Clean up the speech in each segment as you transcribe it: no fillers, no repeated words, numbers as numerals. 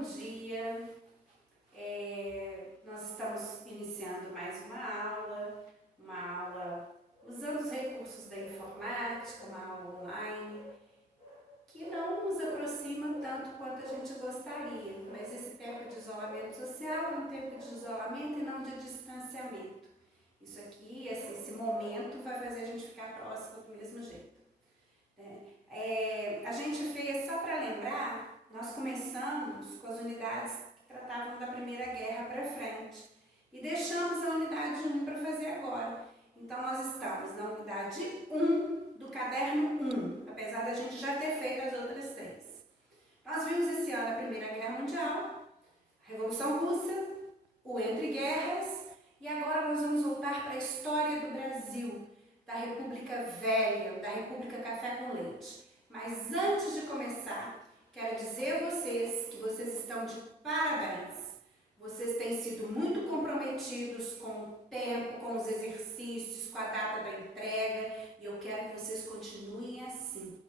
bom dia. Nós estamos iniciando mais uma aula usando os recursos da informática, uma aula online, que não nos aproxima tanto quanto a gente gostaria, mas esse tempo de isolamento social é um tempo de isolamento e não de distanciamento. Isso aqui, esse momento vai fazer a gente ficar próximo do mesmo jeito. A gente fez, só para lembrar, nós começamos com as unidades que tratavam da Primeira Guerra para frente e deixamos a unidade 1 para fazer agora. Então nós estamos na unidade 1 do caderno 1, apesar da gente já ter feito as outras 3. Nós vimos esse ano a Primeira Guerra Mundial, a Revolução Russa, o Entre Guerras e agora nós vamos voltar para a história do Brasil, da República Velha, da República Café com Leite. Mas antes de começar, quero dizer a vocês que vocês estão de parabéns. Vocês têm sido muito comprometidos com o tempo, com os exercícios, com a data da entrega e eu quero que vocês continuem assim.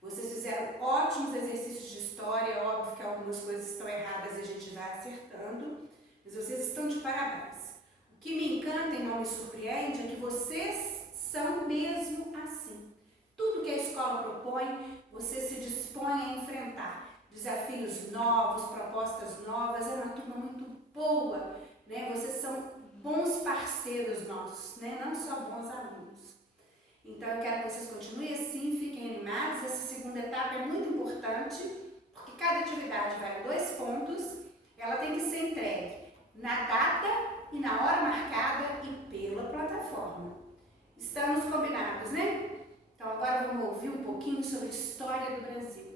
Vocês fizeram ótimos exercícios de história, óbvio que algumas coisas estão erradas e a gente vai acertando, mas vocês estão de parabéns. O que me encanta e não me surpreende é que vocês são mesmo assim. Tudo que a escola propõe, você se dispõe a enfrentar. Desafios novos, propostas novas, é uma turma muito boa, né? Vocês são bons parceiros nossos, né? Não só bons alunos. Então eu quero que vocês continuem assim, fiquem animados. Essa segunda etapa é muito importante, porque cada atividade vale 2 pontos, ela tem que ser entregue na data e na hora marcada e pela plataforma. Estamos combinados, né? Então agora vamos ouvir um pouquinho sobre a história do Brasil.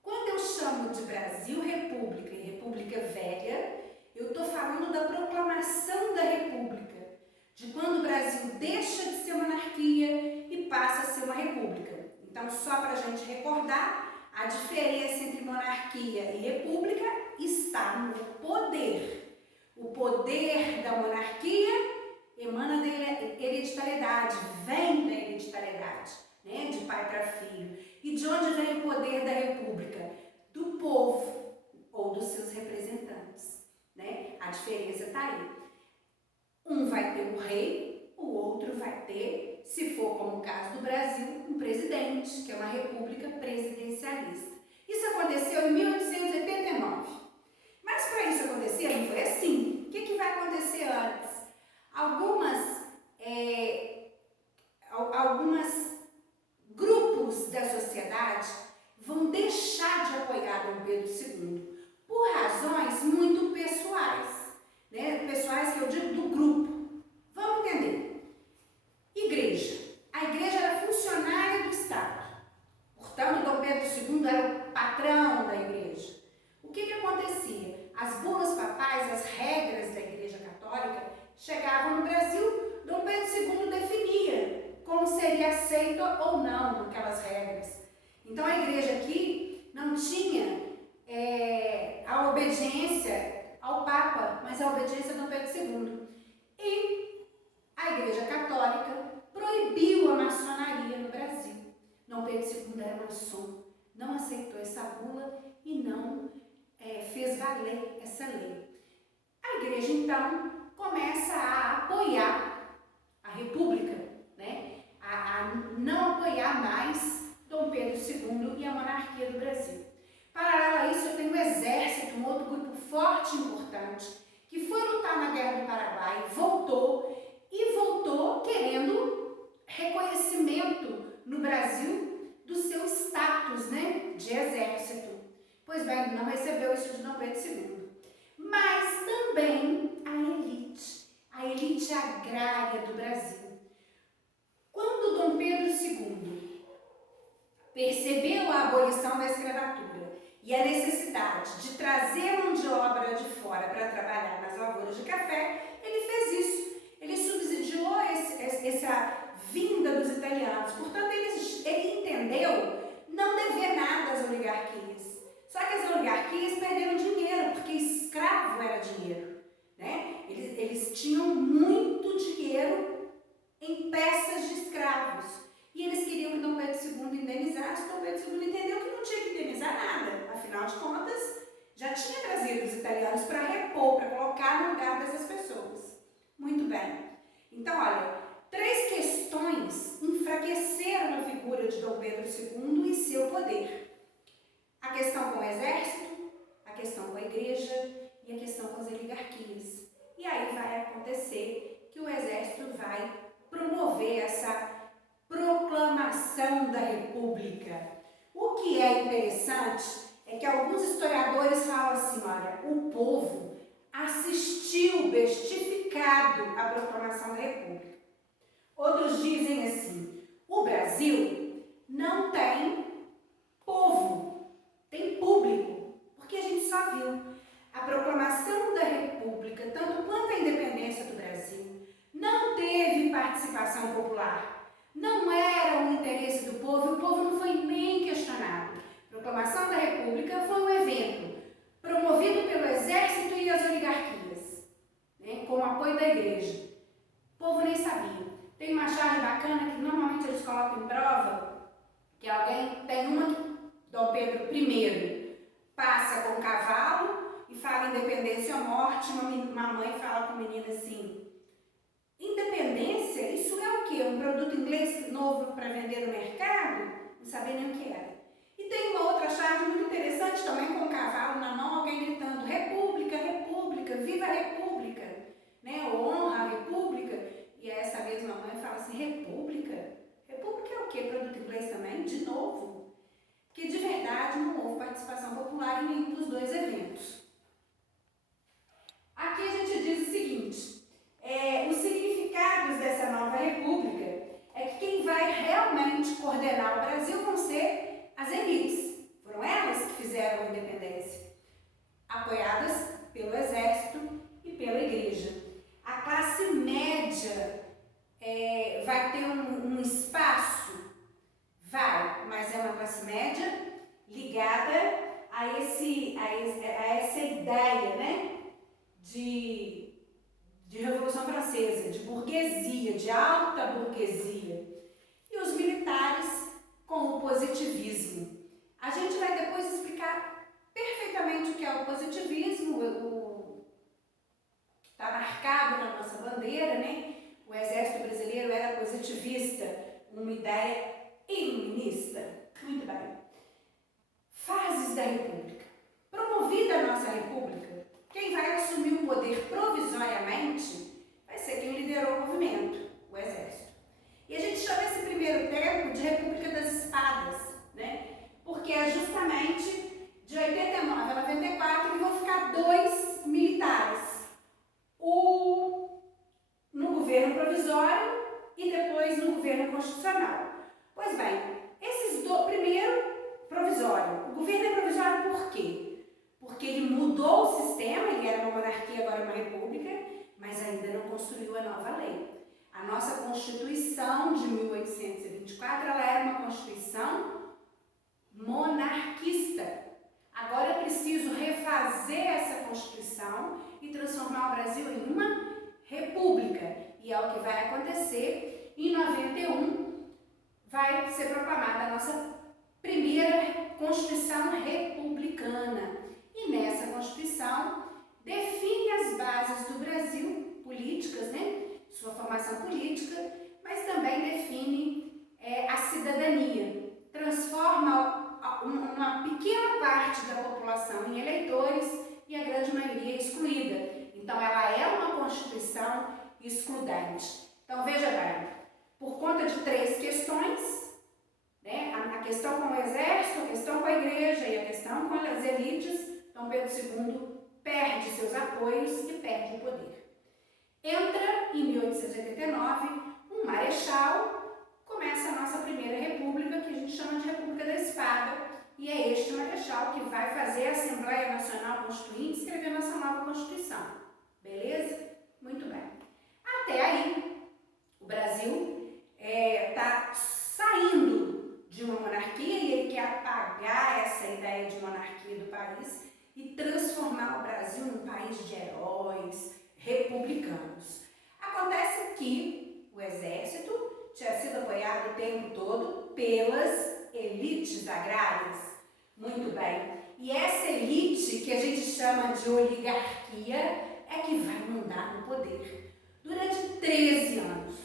Quando eu chamo de Brasil República e República Velha, eu estou falando da proclamação da República, de quando o Brasil deixa de ser monarquia e passa a ser uma república. Então, só para a gente recordar, a diferença entre monarquia e república está no poder. O poder da monarquia emana da hereditariedade, vem da hereditariedade, né? De pai para filho. E de onde vem o poder da república? Do povo ou dos seus representantes, né? A diferença está aí. Um vai ter um rei, o outro vai ter, se for como o caso do Brasil, um presidente, que é uma república presidencialista. Isso aconteceu em 1889. Mas para isso acontecer, não foi assim. O que vai acontecer antes? Algumas grupos da sociedade vão deixar de apoiar Dom Pedro II por razões muito pessoais, né? Pessoais que eu digo do grupo. Vamos entender. Igreja. A igreja era funcionária do Estado. Portanto, Dom Pedro II era o patrão da igreja. O que acontecia? As bulas papais, as regras da igreja católica, chegavam no Brasil, Dom Pedro II definia como seria aceito ou não aquelas regras. Então a igreja aqui não tinha a obediência ao Papa, mas a obediência a Dom Pedro II. E a igreja católica proibiu a maçonaria no Brasil. Dom Pedro II era maçom, não aceitou essa bula e não fez valer essa lei. A igreja então começa a apoiar a república, né? A não apoiar mais Dom Pedro II e a monarquia do Brasil. Paralelo a isso, eu tenho um exército, um outro grupo forte e importante, que foi lutar na Guerra do Paraguai, voltou querendo reconhecimento no Brasil do seu status, né, de exército. Pois bem, não recebeu isso de Dom Pedro II. Mas também a elite agrária do Brasil. Quando Dom Pedro II percebeu a abolição da escravatura e a necessidade de trazer mão de obra de fora para trabalhar nas lavouras de café, ele fez isso. Ele subsidiou essa vinda dos italianos. Portanto, ele entendeu não dever nada às oligarquias. Só que as oligarquias perderam dinheiro, porque escravo era dinheiro, né? Eles tinham muito dinheiro em peças de escravos. E eles queriam que Dom Pedro II indenizasse. Dom Pedro II entendeu que não tinha que indenizar nada. Afinal de contas, colocar no lugar dessas pessoas. Muito bem. Então, olha, 3 questões enfraqueceram a figura de Dom Pedro II e seu poder. A questão com o exército, a questão com a igreja e a questão com as oligarquias. E aí vai acontecer que o exército vai promover essa proclamação da República. O que é interessante é que alguns historiadores falam assim, olha, o povo assistiu bestificado à proclamação da República. Outros dizem assim, o Brasil não tem povo, tem público, porque a gente só viu a proclamação da República, tanto quanto a independência do Brasil, não teve participação popular. Não era o interesse do povo, o povo não foi nem questionado. A proclamação da República foi um evento promovido pelo exército e as oligarquias, né, com o apoio da igreja. O povo nem sabia. Tem uma charge bacana que normalmente eles colocam em prova, que alguém tem uma que Dom Pedro I passa com o cavalo e fala independência ou morte, uma mãe fala com a menina assim, independência, isso é o quê? Um produto inglês novo para vender no mercado? Não sabia nem o que era. E tem uma outra charge muito interessante também com o cavalo na mão, alguém gritando República, República, viva a República, né? Honra a República. E essa mesma mãe fala assim, República? República é o quê? Produto inglês também? De novo? Porque de verdade não houve participação popular em nenhum dos dois eventos. Aqui a gente diz o seguinte, os significados dessa nova república é que quem vai realmente coordenar o Brasil vão ser as elites. Foram elas que fizeram a independência, apoiadas pelo exército e pela igreja. A classe média vai ter um espaço? Vai, mas é uma classe média ligada a essa ideia, né, de Revolução Francesa, de burguesia, de alta burguesia. E os militares com o positivismo. A gente vai depois explicar perfeitamente o que é o positivismo, que está marcado na nossa bandeira, né? O exército brasileiro era positivista, uma ideia iluminista. Muito bem. Fases da República. Promovida a nossa República, quem vai assumir o poder provisoriamente vai ser quem liderou o movimento, o exército. E a gente chama esse primeiro tempo de República das Espadas, né? Porque é justamente de 89 a 94 que vão ficar 2 militares. No governo provisório e depois no governo constitucional. Pois bem, primeiro provisório. O governo é provisório por quê? Porque ele mudou o sistema, ele era uma monarquia, agora é uma república, mas ainda não construiu a nova lei. A nossa Constituição de 1824, ela era uma Constituição monarquista. Agora é preciso refazer essa Constituição e transformar o Brasil em uma república. E é o que vai acontecer. Em 91, vai ser proclamada a nossa primeira Constituição republicana. E nessa Constituição define as bases do Brasil, políticas, né? Sua formação política, mas também define a cidadania. Transforma uma pequena parte da população em eleitores e a grande maioria excluída. Então, ela é uma Constituição excludente. Então, veja bem, por conta de 3 questões, né? A questão com o exército, a questão com a igreja e a questão com as elites, Dom Pedro II perde seus apoios e perde o poder. Entra, em 1889, um marechal, começa a nossa primeira república, que a gente chama de República da Espada, e é este marechal que vai fazer a Assembleia Nacional Constituinte escrever nossa nova Constituição. Beleza? Muito bem. Até aí, o Brasil está saindo de uma monarquia e ele quer apagar essa ideia de monarquia do país e transformar o Brasil num país de heróis republicanos. Acontece que o exército tinha sido apoiado o tempo todo pelas elites agrárias. Muito bem. E essa elite, que a gente chama de oligarquia, é que vai mandar no poder durante 13 anos.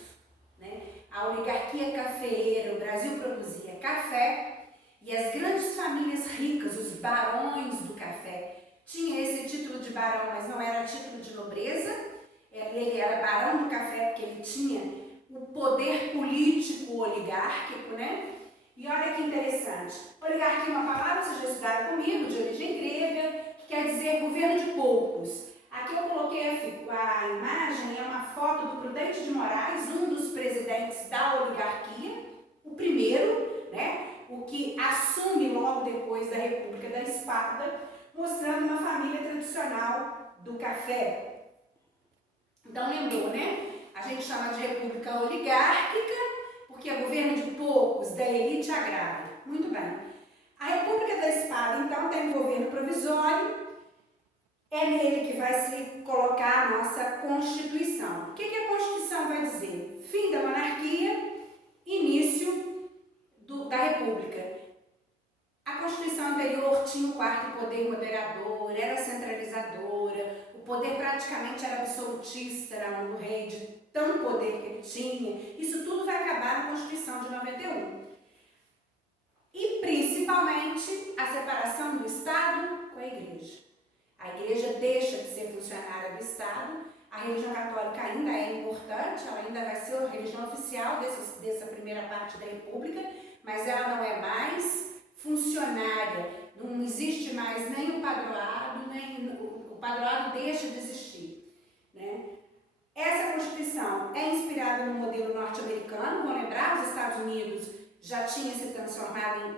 Né? A oligarquia cafeeira, o Brasil produzia café e as grandes famílias ricas, os barões do café, tinha esse título de barão, mas não era título de nobreza, ele era barão do café porque ele tinha o poder político oligárquico, né? E olha que interessante, oligarquia é uma palavra, vocês já estudaram comigo, de origem grega, que quer dizer governo de poucos. Aqui eu coloquei a imagem, é uma foto do Prudente de Moraes, um dos presidentes da oligarquia, o primeiro, né? O que assume logo depois da República da Espada, mostrando uma família tradicional do café. Então lembrou, né? A gente chama de república oligárquica, porque é governo de poucos, da elite agrária. Muito bem. A República da Espada, então, tem um governo provisório, é nele que vai se colocar a nossa Constituição. O que a Constituição vai dizer? Fim da monarquia, início da República. A Constituição anterior tinha o quarto poder moderador, era centralizadora, o poder praticamente era absolutista, era o rei de tão poder que ele tinha. Isso tudo vai acabar na Constituição de 91. E principalmente a separação do Estado com a Igreja. A Igreja deixa de ser funcionária do Estado, a religião católica ainda é importante, ela ainda vai ser a religião oficial dessa primeira parte da República, mas ela não é mais funcionária, não existe mais nem o padroado, nem o padroado deixa de existir, né? Essa Constituição é inspirada no modelo norte-americano, vão lembrar, os Estados Unidos já tinham se transformado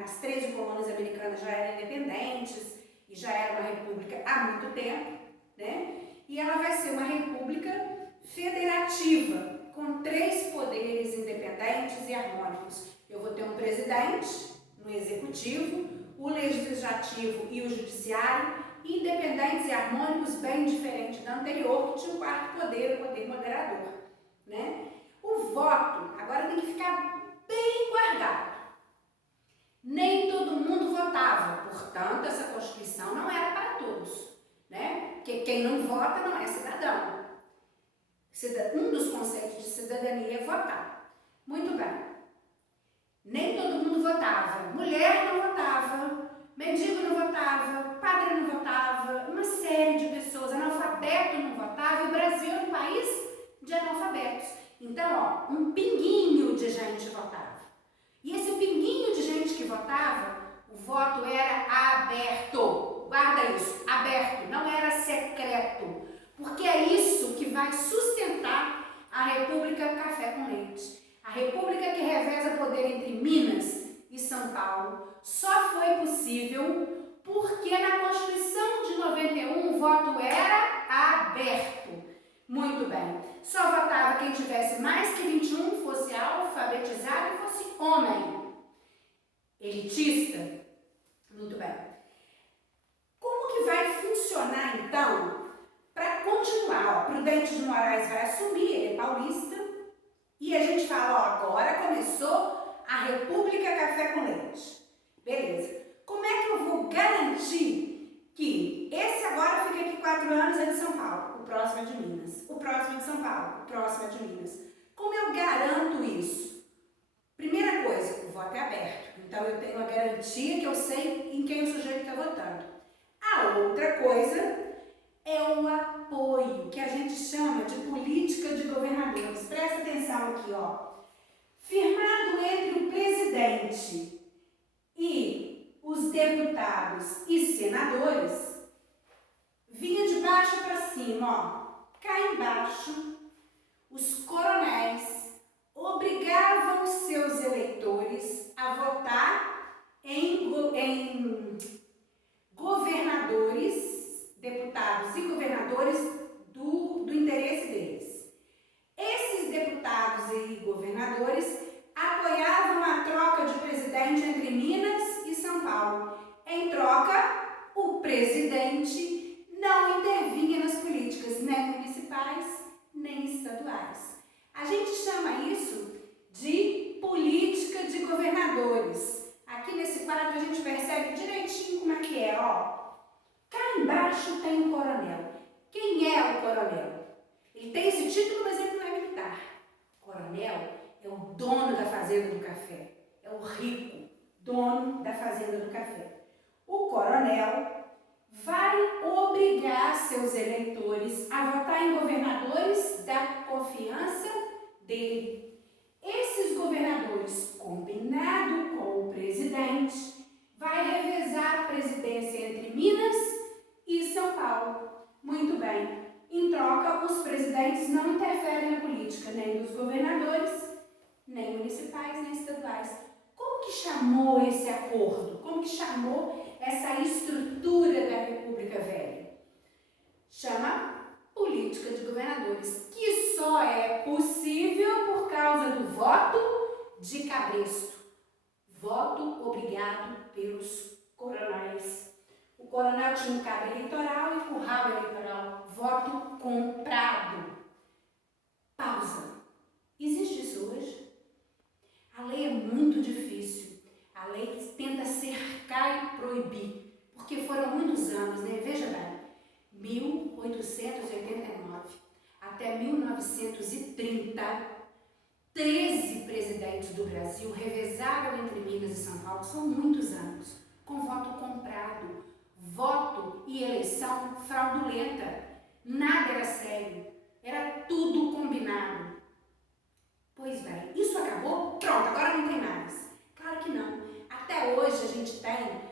as 13 colônias americanas já eram independentes e já era uma república há muito tempo, né? E ela vai ser uma república federativa, com 3 poderes independentes e harmônicos. Eu vou ter um presidente no executivo, o legislativo e o judiciário, independentes e harmônicos, bem diferente da anterior, que tinha o quarto poder, o poder moderador, né? O voto, agora tem que ficar bem guardado. Nem todo mundo votava, portanto, essa Constituição não era para todos, né? Porque quem não vota não é cidadão. Um dos conceitos de cidadania é votar. Muito bem. Nem todo mundo votava. Mulher não votava, mendigo não votava, padre não votava, uma série de pessoas, analfabeto não votava, e o Brasil era um país de analfabetos. Então, um pinguinho de gente votava. E esse pinguinho de gente que votava, o voto era aberto. Guarda isso, aberto, não era secreto. Porque é isso que vai sustentar a República Café com Leite. A República que reveza poder entre Minas e São Paulo só foi possível porque na Constituição de 91 o voto era aberto. Muito bem. Só votava quem tivesse mais que 21, fosse alfabetizado e fosse homem. Elitista? Muito bem. Como que vai funcionar então para continuar? Prudente de Moraes vai assumir, ele é paulista, e a gente fala, agora começou a República Café com Leite. Beleza. Como é que eu vou garantir que esse agora fica aqui 4 anos é de São Paulo, o próximo é de Minas, o próximo é de São Paulo, o próximo é de Minas? Como eu garanto isso? Primeira coisa, o voto é aberto, então eu tenho uma garantia que eu sei em quem o sujeito está votando. A outra coisa é o apoio, que a gente chama de política de governadores. Presta atenção aqui, ó. Firmado entre o presidente e os deputados e senadores, vinha de baixo para cima, ó. Cá embaixo, os coronéis obrigavam seus eleitores a votar em governadores, deputados e governadores do interesse deles. Esses deputados e governadores apoiavam a troca de presidente entre Minas e São Paulo. Em troca, o presidente não intervinha nas políticas nem municipais nem estaduais. A gente chama isso de política de governadores. Aqui nesse quadro a gente percebe direitinho como é que é, ó. Cá embaixo tem o coronel. Quem Quem é o coronel? Ele tem esse título, mas ele não é militar. O coronel é o dono da fazenda do café. É o rico, dono da fazenda do café. O coronel vai obrigar seus eleitores a votar em governadores da confiança dele. Esses governadores, combinado com o presidente, vai revezar a presidência entre Minas e São Paulo. Muito bem. Em troca, os presidentes não interferem na política, nem dos governadores, nem municipais, nem estaduais. Como que chamou esse acordo? Como que chamou essa estrutura da República Velha? Chama política de governadores, que só é possível por causa do voto de cabresto. Voto obrigado pelos coronéis. O coronel tinha um cabo eleitoral e curral eleitoral. Voto comprado. Pausa. Existe isso hoje? A lei é muito difícil. A lei tenta cercar e proibir, porque foram muitos anos, né? Veja bem, 1889 até 1930, 13 presidentes do Brasil revezaram entre Minas e São Paulo, são muitos anos, com voto comprado, voto e eleição fraudulenta. Nada era sério, era tudo combinado. Pois bem, isso acabou? Pronto, agora não tem mais. Claro que não. Até hoje a gente tem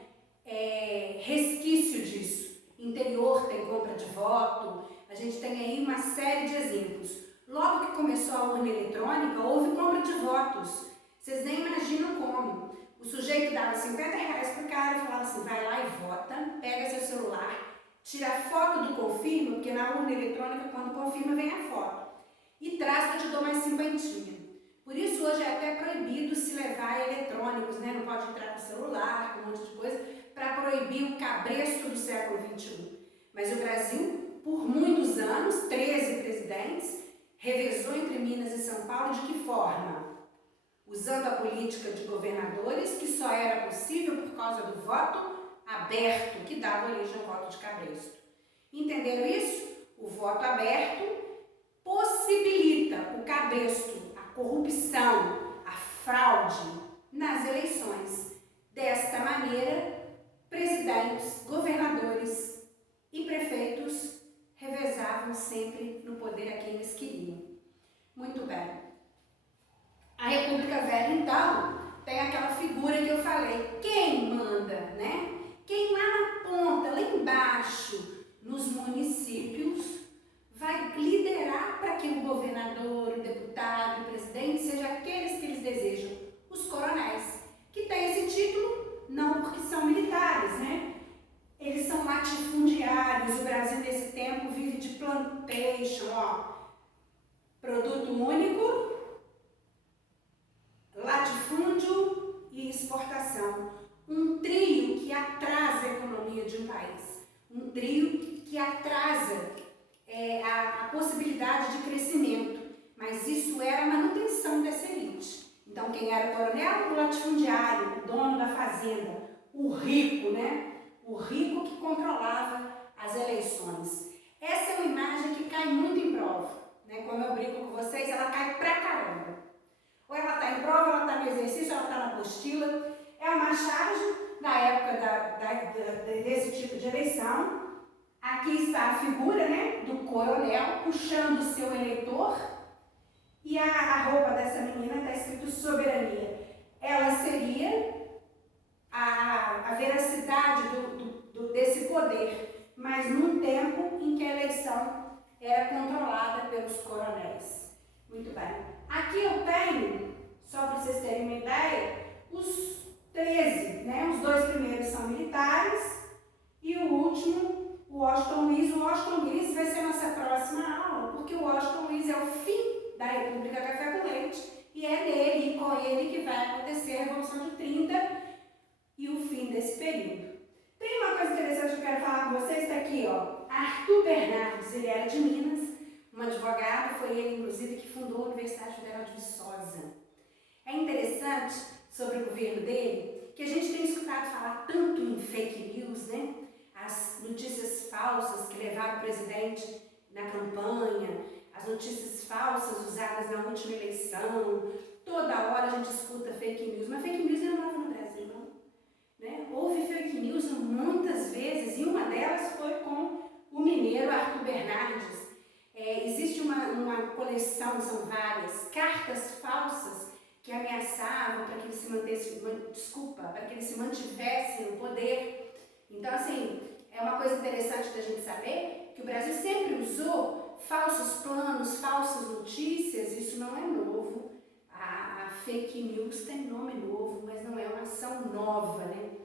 resquício disso. Interior tem compra de voto, a gente tem aí uma série de exemplos. Logo que começou a urna eletrônica, houve compra de votos. Vocês nem imaginam como. O sujeito dava R$50 pro cara e falava assim, vai lá e vota, pega seu celular, tira a foto do confirma, porque na urna eletrônica, quando confirma, vem a foto. E traz que eu te dou mais 50. Por isso hoje é até proibido se levar eletrônicos, né? Não pode entrar com celular, com um monte de coisa, para proibir o cabresto do século XXI. Mas o Brasil, por muitos anos, 13 presidentes, revezou entre Minas e São Paulo de que forma? Usando a política de governadores, que só era possível por causa do voto aberto, que dava origem ao voto de cabresto. Entenderam isso? O voto aberto possibilita o cabresto, a corrupção, a fraude nas eleições. Desta maneira, presidentes, governadores e prefeitos revezavam sempre no poder a quem eles queriam. Muito bem. A República Velha, então, tem aquela figura que eu falei. Quem manda, né? Quem lá na ponta, lá embaixo, nos municípios, vai liderar para que o governador, o deputado, o presidente seja aqueles que eles desejam, os coronéis, que têm esse título não porque são militares, né? Eles são latifundiários. O Brasil nesse tempo vive de plantation, ó, produto único, latifúndio e exportação. Um trio que atrasa a economia de um país, um trio que atrasa a possibilidade de crescimento, mas isso era a manutenção dessa elite. Então, quem era o coronel? O latifundiário, o dono da fazenda, o rico, né? O rico que controlava as eleições. Essa é uma imagem que cai muito em prova, né? Como eu brinco com vocês, ela cai pra caramba. Ou ela está em prova, ela está no exercício, ela está na apostila. É uma charge da época desse tipo de eleição. Aqui está a figura, né, do coronel puxando o seu eleitor e a roupa dessa menina está escrito soberania. Ela seria a veracidade desse poder, mas num tempo em que a eleição era controlada pelos coronéis. Muito bem. Aqui eu tenho, só para vocês terem uma ideia, os 13, né? Os dois primeiros são militares e o último, o Washington Luiz. O Washington Luiz vai ser a nossa próxima aula, porque o Washington Luiz é o fim da República Café com Leite e é nele e com ele que vai acontecer a Revolução de 30 e o fim desse período. Tem uma coisa interessante que eu quero falar com vocês, está aqui, ó. Arthur Bernardes, ele era de Minas, um advogado, foi ele, inclusive, que fundou a Universidade Federal de Viçosa. É interessante sobre o governo dele, que a gente tem escutado falar tanto em fake news, né? As notícias falsas que levaram o presidente na campanha, as notícias falsas usadas na última eleição. Toda hora a gente escuta fake news, mas fake news não é nova no Brasil, não. Né? Houve fake news muitas vezes, e uma delas foi com o mineiro Arthur Bernardes. Existe uma coleção, são várias, cartas falsas que ameaçavam para que ele se mantivesse no poder. Então, assim, é uma coisa interessante da gente saber que o Brasil sempre usou falsos planos, falsas notícias, isso não é novo. A fake news tem nome novo, mas não é uma ação nova, né?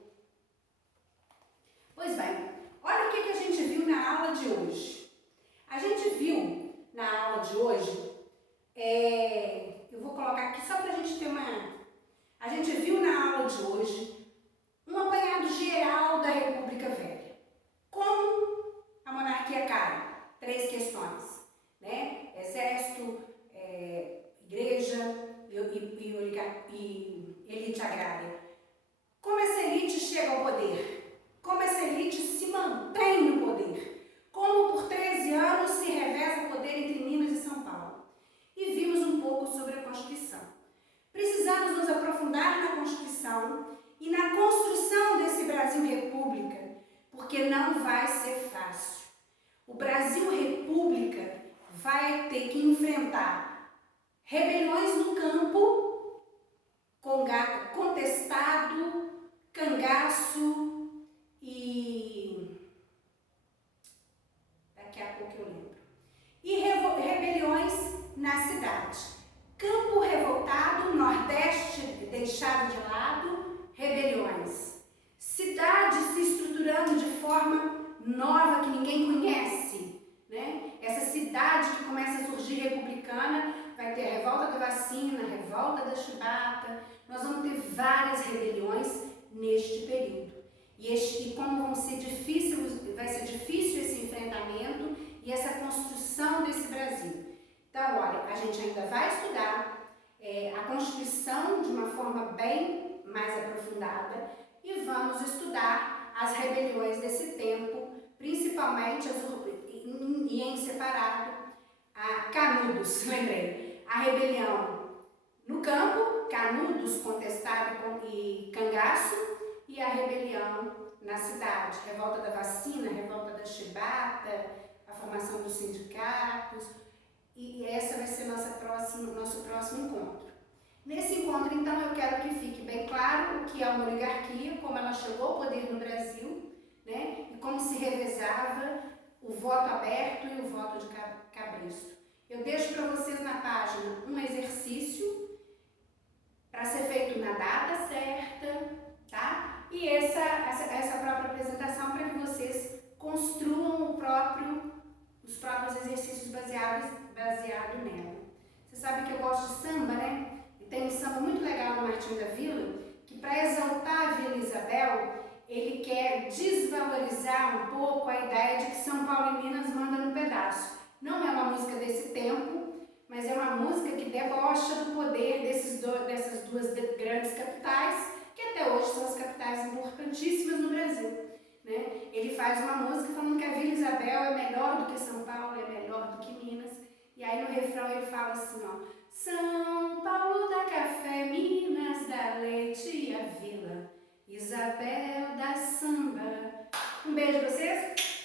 Pois bem, olha o que a gente viu na aula de hoje. A gente viu na aula de hoje, eu vou colocar aqui só para a gente ter uma... A gente viu na aula de hoje um apanhado geral da República Velha. Como a monarquia cai? 3 questões, né? Exército, igreja e elite agrária. Como essa elite chega ao poder? Como essa elite se mantém no poder? Como por 13 anos se reveza o poder entre Minas e São Paulo? E vimos um pouco sobre a Constituição. Precisamos nos aprofundar na Constituição e na construção desse Brasil República, porque não vai ser fácil. O Brasil República vai ter que enfrentar rebeliões no campo, contestado, cangaço e... daqui a pouco eu lembro. E rebeliões na cidade. Campo revoltado, Nordeste deixado de lado, rebeliões. Cidade se estruturando de forma nova que ninguém conhece, né? Essa cidade que começa a surgir republicana vai ter a revolta da vacina, a revolta da chibata. Nós vamos ter várias rebeliões neste período. E como vai ser difícil esse enfrentamento e essa construção desse Brasil. Então, olha, a gente ainda vai estudar a Constituição de uma forma bem mais aprofundada e vamos estudar as rebeliões desse tempo, principalmente e em separado, a Canudos, lembrei, a rebelião no campo, Canudos, contestado e cangaço, e a rebelião na cidade, revolta da vacina, revolta da chibata, a formação dos sindicatos, e essa vai ser nosso próximo encontro. Nesse encontro, então, eu quero que fique bem claro o que é uma oligarquia, como ela chegou ao poder no Brasil, né, e como se revezava o voto aberto e o voto de cabresto. Eu deixo para vocês na página um exercício para ser feito na data certa, tá? E essa própria apresentação para que vocês construam os próprios exercícios baseado nela. Você sabe que eu gosto de samba, né? E tem um samba muito legal do Martinho da Vila, que para exaltar a Vila Isabel, ele quer desvalorizar um pouco a ideia de que São Paulo e Minas mandam no pedaço. Não é uma música desse tempo, mas é uma música que debocha do poder dessas duas grandes capitais, que até hoje são as capitais importantíssimas no Brasil. Né? Ele faz uma música falando que a Vila Isabel é melhor do que São Paulo, é melhor do que Minas. E aí no refrão ele fala assim, ó: São Paulo dá café, Minas dá leite e a Vila Isabel dá samba. Um beijo pra vocês.